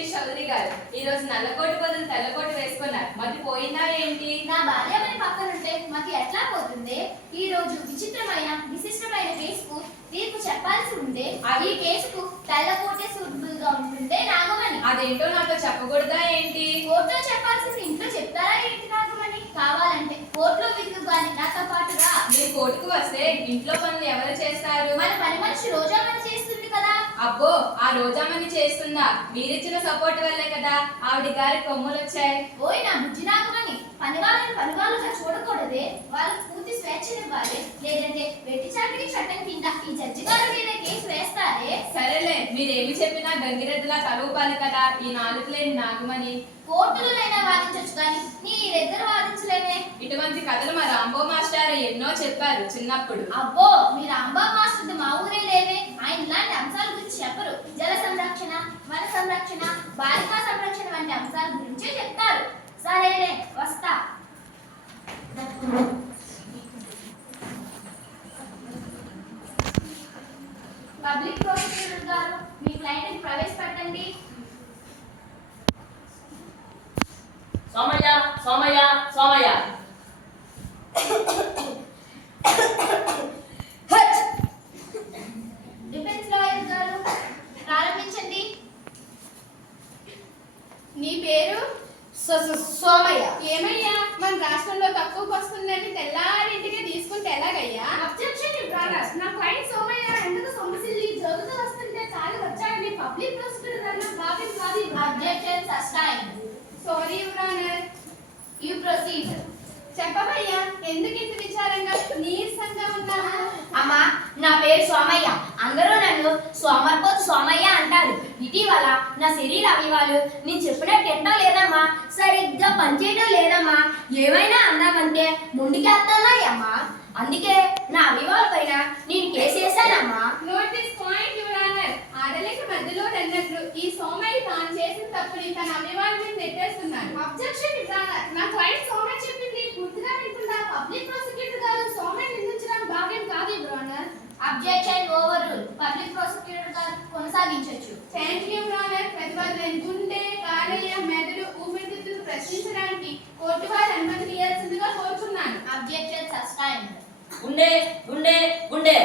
యశీష్ చౌదరి గారు ఈ రోజు నల్లకోటి బదులు తెల్లకోటి వేసుకున్నారు. మతి పోయిందా ఏంటి? నా భార్యమని పక్కనుంటే మతి ఎట్లా పోతుంది? ఈ రోజు విశిష్టమైన కేసుకు తీర్పు చెప్పాల్సి ఉంటే ఈ కేసుకు తెల్లకోటే సూటబుల్గా ఉంటుందే నాగమణి. అదేంటో నాతో చెప్పకూడదా ఏంటి? కోర్టులో చెప్పాల్సింది ఇంట్లో చెప్తారా ఏంటి నాగమణి? కావాలంటే కోర్టులో విధులు గాని నాతో పాటు రా. మీరు కోర్టుకు వస్తే ఇంట్లో పనులు ఎవరు చేస్తారు? మన పని మనిషి రోజామని చేస్తుంది కదా. అబ్బో, ఆ రోజామని చేస్తుందా? మీరిచ్చిన సపోర్ట్ వల్లే కదా ఆవిడ గారి కొమ్ములు వచ్చాయి. ఓయ్ నా బుజ్జి నాగమణి, పనివాళ్ళుగా చూడకూడదే. వాళ్ళకు పూర్తి స్వేచ్ఛనివ్వాలి. లేదంటే వెట్టి చాకరీ చట్టం కింద ఈ జడ్జి గారి మీద కేసు వేస్తారే. సరేలే, మీరేమి చెప్పినా గంగిరెద్దులా తలూపాలి కదా ఈ నాలుగు లేని నాగమణి. కోర్టులోనైనా వాదించొచ్చు కానీ నీ దగ్గర వాదించలేమే. ఇటువంటి కథలు మా రాంబో మాస్టర్ ఎన్నో చెప్పారు చిన్నప్పుడు. అబ్బో, మీ రాంబా మాస్టర్ మా ఊరే లేవే. ఆయన ఇలాంటి అంశాల గురించి చెప్పరు. జల సంరక్షణ, వన సంరక్షణ, బాలికా సంరక్షణ వంటి అంశాల గురించే చెప్తారు. సరేలే, వస్తా. పబ్లిక్ ప్రాసిక్యూటర్ గారు, మీ క్లయింట్ ప్రవేశపెట్టండి. సోమయ్య సోమయ్య సోమయ్య డిఫెన్స్ లాయర్ గారు, ప్రారంభించండి. నీ పేరు? సోమయ్య. ఏమయ్యా, మన రాష్ట్రంలో తక్కువకు వస్తుందని తెల్లారింటికి తీసుకుంటే ఎలాగయ్యా? Objection your honour. నా క్లయింట్ సోమయ్య ఎందుకు సొమ్మసిల్లి జరుగుతూ వస్తుంటే చాలు వచ్చాడని పబ్లిక్ ప్రాసిక్యూటర్ గారు భావించాలి. Objection sustained. Sorry your honour. You proceed. చెప్పవయ్యా, ఎందుకు ఇంత విచారంగా నీరసంగా ఉన్నావా? అమ్మా, నా పేరు సోమయ్య. అందరూ నన్ను సోమర్పోతు సోమయ్య అంటారు. ఇటీవల నా శరీర అవయవాలు నేను చెప్పినట్టు ఎట్టడం లేదమ్మా. సరిగ్గా పనిచేయడం లేదమ్మా. ఏమైనా అన్నామంటే ముందుకేస్తున్నాయమ్మా. అందుకే నా అవయవాల పైన నేను కేసు వేశానమ్మా. Note this point your honour. ఆడలేక మధ్యలో అన్నట్లు ఈ సోమయ్య తాను చేసిన తప్పుని తన అభిమాని మీద నెట్టేస్తున్నాడు. Objection your honour. నా క్లయింట్ సోమయ్య చెప్పింది పూర్తిగా వింటుందా? పబ్లిక్ ప్రాసిక్యూటర్ గారు సోమయ్య నిందించడం భావ్యం కాదు your honour. Objection overrule. Public prosecutor గారు కొనసాగించొచ్చు. Thank you your honour. ప్రతివాదులను గుండె, కాలేయ, మెదడు, ఊపిరితిత్తులు ప్రశ్నించడానికి కోర్టు వారి అనుమతి ఇవ్వాల్సిందిగా కోరుతున్నాను. Objection sustained. గుండె గుండె గుండె.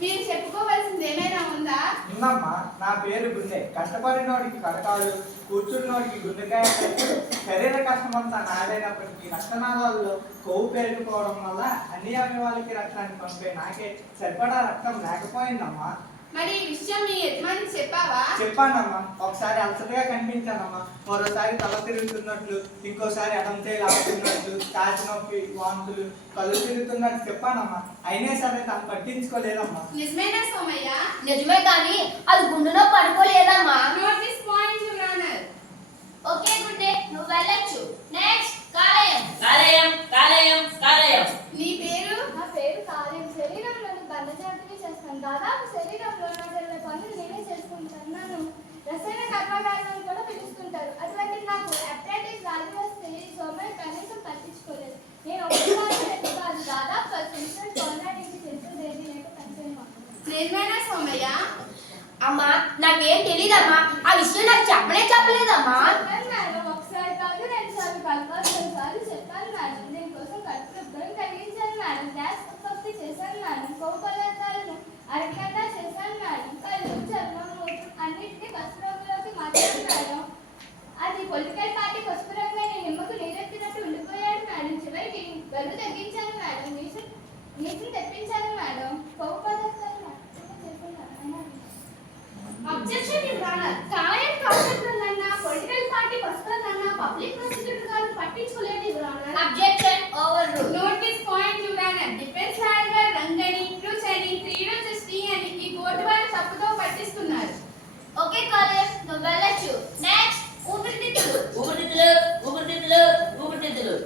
మీరు చెప్పుకోవాల్సింది ఏమైనా ఉందా? ఉందమ్మా, నా పేరు గుండె. కష్టపడినోడికి కడకాడు, కూర్చున్నోడికి గుండెకాయ. శరీర కష్టమంతా నాడైనప్పటికీ రక్తనాళాల్లో కొవ్వు పెరిగిపోవడం వల్ల అన్ని అవయవాలకి రక్తాన్ని పంపే నాకే సరిపడా రక్తం లేకపోయిందమ్మా. మరి ఈ విషయం మీ యజమానికి చెప్పావా? చెప్పానమ్మా. ఒకసారి అలసటగా కనిపించానమ్మా. మరోసారి తల తిరుగుతున్నట్లు, ఇంకోసారి అడంతే లాగుతున్నట్లు, ఛాతి నొప్పి, వాంతులు, కళ్ళు తిరుగుతున్నట్టు చెప్పానమ్మా. అయినా సరే తను పట్టించుకోలేదమ్మా. నిజమేనా సోమయ్య? నిజమే కానీ అది గుండెలో పడుకోలేదమ్మా. Note this point your honour. Okay గుండె, నువ్వు వెళ్ళొచ్చు. నెక్స్ట్ కాలేయం. కాలేయం కాలేయం కాలేయం. నీ పేరు? నా పేరు కాలేయం. శరీరంలోని బంధజాతిని చేస్తాను. దాదాపు శరీరంలో 120 పనులు నేనే చేసుకుంటున్నాను. రసాయన కర్మాగారాలను కూడా పిలుస్తుంటారు. అటువంటి నాకు అప్రైటిస్ వ్యాధి వస్తే సోమయ్య కనీసం పట్టించుకోలేదు. నేను ఒకటి కాదు, దాదాపు 10 నిమిషాలు కొనడానికి తెలుసుదేది లేక పనిచేయమా. నిజమేనా సోమయ్య? అమ్మా, నాకేం తెలీదమ్మా. ఆ విషయం నాకు చెప్పలేదమ్మా. చెప్పాను మేడం, ఒకసారి కాదు 2 సార్లు కాదు 10 సార్లు చెప్పాను మేడం. దీనికోసం కట్టుబద్ధం కలిగించాను మేడం. గ్యాస్ ఉత్పత్తి చేశాను మేడం. కొవ్వు పదార్థాలను అరగంట చేశాను మేడం. కళ్ళు, చర్మం, మూత్రం అన్నిటినీ పసుపు రంగులోకి మార్చాను మేడం. అది పొలిటికల్ పార్టీ పసుపు రంగు నిమ్మకు నీరెత్తినట్టు ఉండిపోయాడు మేడం. చివరికి గల్లు తగ్గించాను మేడం. నీటిని తెప్పించాను మేడం. కొవ్వు పదార్థాలు అబ్జెక్షన్ యువర్ ఆనర్. కాలేయం ప్రాజెక్టులన్నా పొలిటికల్ పార్టీ పసుపులన్నా పబ్లిక్ ప్రాసిక్యూటర్ గారు పట్టించుకోలేదు your honour. Objection over rule. Note this point your honour. Defence lawyer గారు రంగని, ట్రూచ్ అని, 3 రోజెస్ టీ అని ఈ కోర్టు వారి తప్పుతో పట్టిస్తున్నారు. ఓకే కాలేయం, నువ్వు వెళ్ళొచ్చు. నెక్స్ట్ ఊపిరితిత్తులు. ఊపిరితిత్తులు ఊపిరితిత్తులు ఊపిరితిత్తులు.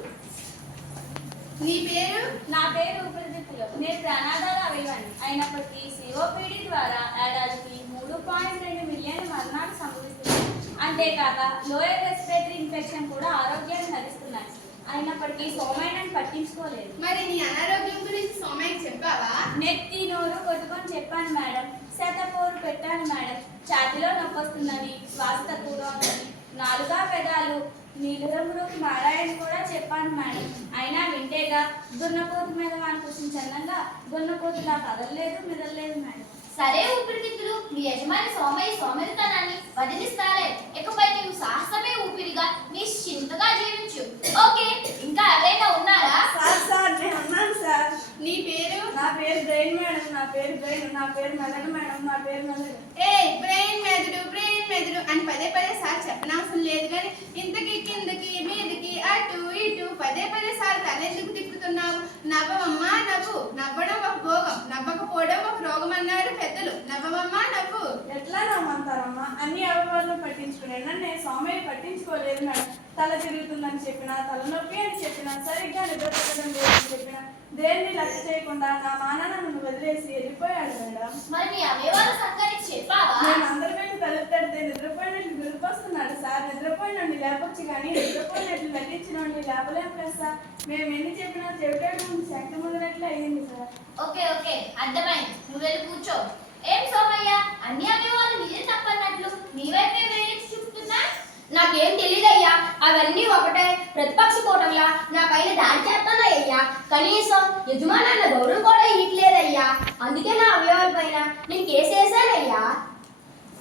నీ పేరు? నా పేరు ఊపిరితిత్తులు. నేను ప్రాణాధార అవయవాన్ని. అయినప్పటికీ సిఓపిడి ద్వారా ఏడాదికి 3.2 మిలియన్ మరణాలు సంభవిస్తున్నాయి. అంతేకాక లోయర్ రెస్పిరేటరీ ఇన్ఫెక్షన్ కూడా ఆరోగ్యాన్ని హరిస్తున్నాయి. అయినప్పటికీ సోమయ్యని పట్టించుకోలేదు. మరి నీ అనారోగ్యం గురించి సోమయ్యకి చెప్పావా? నెత్తి నోరు కొట్టుకొని చెప్పాను మేడం. శతపోరు పెట్టాను మేడం. ఛాతిలో నొప్పి వస్తుందని, శ్వాస తక్కువగా ఉందని, నాలుగా పెదాలు నీలి రంగులోకి మారాయని కూడా చెప్పాను మేడం. అయినా వింటేగా దున్నపోతు మీద వాని కుషించంగా దున్నపోతులా కదలలేదు మెదలలేదు మేడం. సరే ఊపిరితిత్తులు, మీ యజమాని సోమరితనాన్ని వదిలిస్తాలే. ఇకపై నీవు సాహసమే ఊపిరిగా నిశ్చింతగా జీవించు. ఓకే, ఇంకా ఎవరైనా ఉన్నారా? సార్ నేను అన్నాను సార్. నీ పేరు? నా పేరు బ్రెయిన్ మేడం. నా పేరు బ్రెయిన్. నా పేరు మెదడు మేడం. నా పేరు మెదడు. బ్రెయిన్ మెదడు అని పదే సార్ చెప్పనవసరం లేదు కానీ ఇంతకి కిందకి మీదకి అటు ఇటు పదే సార్ తలెందుకు తిప్పుతున్నావు? నవ్వమమ్మా నవ్వు. నవ్వడం ఒక భోగం, నవ్వకపోవడం ఒక రోగం అన్నారు పెద్దలు. నవ్వమమ్మా నవ్వు. ఎట్లా నమ్మంటారమ్మా? అన్ని అవయవాలను పట్టించుకునేనా? నేను సోమయ్య పట్టించుకోలేదు మేడం. తల తిరుగుతుందని చెప్పినా, తలనొప్పి అని చెప్పినా, సరిగ్గా నిద్ర పెట్టడం లేదని చెప్పినా, దేన్ని లెక్క చేయకుండా నా మానాన్న నన్ను వదిలేసి వెళ్ళిపోయాడు మేడం. మరి నీ అవయవాల సంగతి చెప్పావా? నేను అందరి మీద తలెత్తాడితే నిద్రపోయినట్లు గురికొస్తున్నాడు సార్. నిద్రపోయినండి లేపొచ్చు కానీ నిద్రపోయినట్లు నటించినండి లేపలేం కదా సార్. మేము ఎన్ని చెప్పినా చెవిటాడు శక్తి ముదినట్లు అయ్యింది సార్. ఓకే అర్థమైంది. నువ్వు వెళ్ళి కూర్చో. ఏం సోమయ్య, అన్ని అవయవాలు నీదే తప్పన్నట్లు నీ వైపే వేడి చూపుతున్నా? నాకేం తెలియదయ్యా. అవన్నీ ఒకటే ప్రతిపక్ష కూటమిలా నా పైన దాడి చేస్తున్నాయ్యా. కనీసం యజమానుల గౌరవం కూడా ఇట్లేదయ్యా. అందుకే నా అవయవాల పైన నేను కేసేసానయ్యా.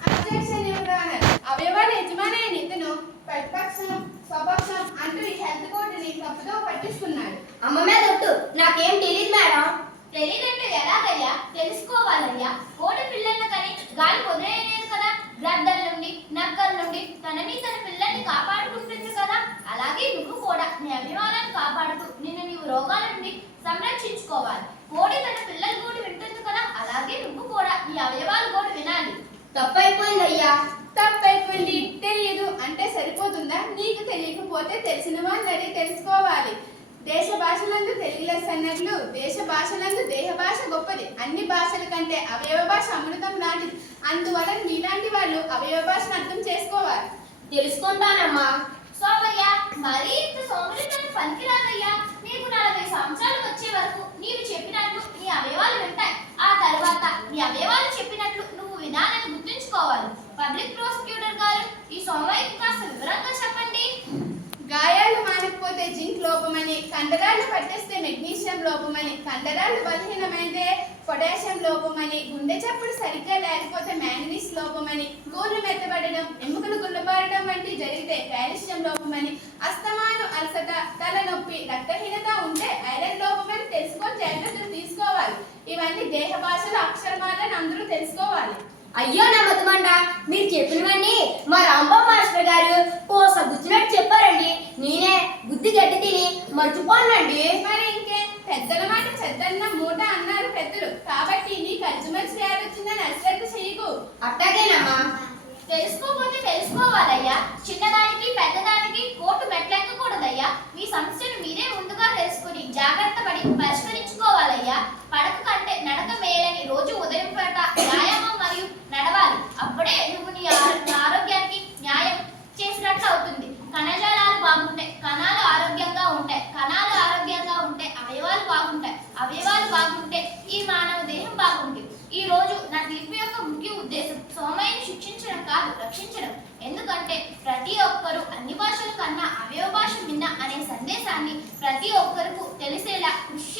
Objection your honour. అవయవాల యజమాని అయిన ఇతను ప్రతిపక్షం స్వపక్షం అంటూ ఈ హెల్త్ కోర్టుని తప్పుదో పట్టిస్తున్నాడు. అమ్మ మీద ఒట్టు. నాకేం తెలియదు మేడం. తెలియదంటే ఎలాగయ్యా? తెలుసుకోవాలయ్యా. కోడి పిల్లలను కానీ గాలి వదిలేయలేదు కదా. గ్రద్దల నుండి నక్కల నుండి తనని తన పిల్లల్ని కాపాడుకుంటుంది కదా. అలాగే నువ్వు కూడా నీ అభిమానాన్ని కాపాడుతూ నిన్ను నీవు రోగాల నుండి సంరక్షించుకోవాలి. కోడి తన పిల్లల గోడు వింటుంది కదా. అలాగే నువ్వు కూడా నీ అవయవాల గోడు వినాలి. తప్పైపోయిందయ్యా. తప్పైపోయింది. తెలియదు అంటే సరిపోతుందా? నీకు తెలియకపోతే తెలిసిన వాళ్ళని అడిగి తెలుసుకోవాలి. దేశ భాషలందు తెలుగు లెస్స అన్నట్లు దేశ భాషలందు దేహ భాష గొప్పది. అన్ని భాషల కంటే అవయవ భాష అమృతం లాంటిది. అందువలన మీలాంటి వాళ్ళు అవయవ భాషను అర్థం చేసుకోవాలి. తెలుసుకుంటానమ్మా. సోమయ్య, మరీ ఇంత సోమరితనం పనికిరాదయ్యా. నీకు 40 సంవత్సరాలు వచ్చే వరకు నీవు చెప్పినట్లు నీ అవయవాలు వింటాయి. ఆ తర్వాత నీ అవయవాలు చెప్పినట్లు నువ్వు వినాలని గుర్తుంచుకోవాలి. పబ్లిక్ ప్రాసిక్యూటర్ గారు, ఈ సోమయ్యకి కాస్త వివరంగా చెప్పండి. గాయాలు మానకపోతే జింక్ లోపమని, కండరాలు పట్టేస్తే మెగ్నీషియం లోపమని, కండరాలు బలహీనమైతే పొటాషియం లోపమని, గుండె చప్పుడు సరిగ్గా లేకపోతే మ్యాంగనీస్ లోపమని, గోళ్ళు మెత్తబడడం, ఎముకలు గుల్లబారడం వంటి జరిగితే కాల్షియం లోపమని, అస్తమాను అలసట, తలనొప్పి, రక్తహీనత ఉంటే ఐరన్ లోపమని తెలుసుకొని జాగ్రత్తలు తీసుకోవాలి. ఇవన్నీ దేహ భాషలో అక్షరమాలని అందరూ తెలుసుకోవాలి. అయ్యో నా మధుమండ, మీరు చెప్పినవన్నీ మా రాంబాబు మాస్టర్ గారు కోస గుచ్చినట్టు చెప్పారండి. నేనే బుద్ధి గట్టి తిని మర్చిపోనండి. మరి ఇంకే పెద్దల మాట చెద్దన్న మూట అన్నారు పెద్దలు. కాబట్టి నీకు అజ్జుమర్చి వచ్చిందని అశ్రద్ధ చెయ్యకు. అట్టాగేనమ్మా. తెలుసుకోకపోతే తెలుసుకోవాలయ్యా. చిన్నదానికి పెద్దదానికి కోర్టు మెట్లెక్కకూడదయ్యా. మీ సమస్యను మీరే ముందుగా తెలుసుకుని జాగ్రత్త పడి పరిష్కరించుకోవాలయ్యా. పడక కంటే నడక మేలని రోజు ఉదయం పూట వ్యాయామం మరియు నడవాలి. అప్పుడే నువ్వు నీ ఆరోగ్యానికి న్యాయం చేసినట్లు అవుతుంది. కణజాలాలు బాగుంటాయి, కణాలు ఆరోగ్యంగా ఉంటాయి. కణాలు ఆరోగ్యంగా ఉంటే అవయవాలు బాగుంటాయి. అవయవాలు బాగుంటే ఈ మానవ దేహం బాగుంటుంది. ఈ రోజు నా తీర్పు యొక్క ముఖ్య ఉద్దేశం సోమయ్యని శిక్షించడం కాదు, రక్షించడం. ఎందుకంటే ప్రతి ఒక్కరూ అన్ని భాషల కన్నా అవయవ భాష విన్న అనే సందేశాన్ని ప్రతి ఒక్కరికి తెలిసేలా కృషి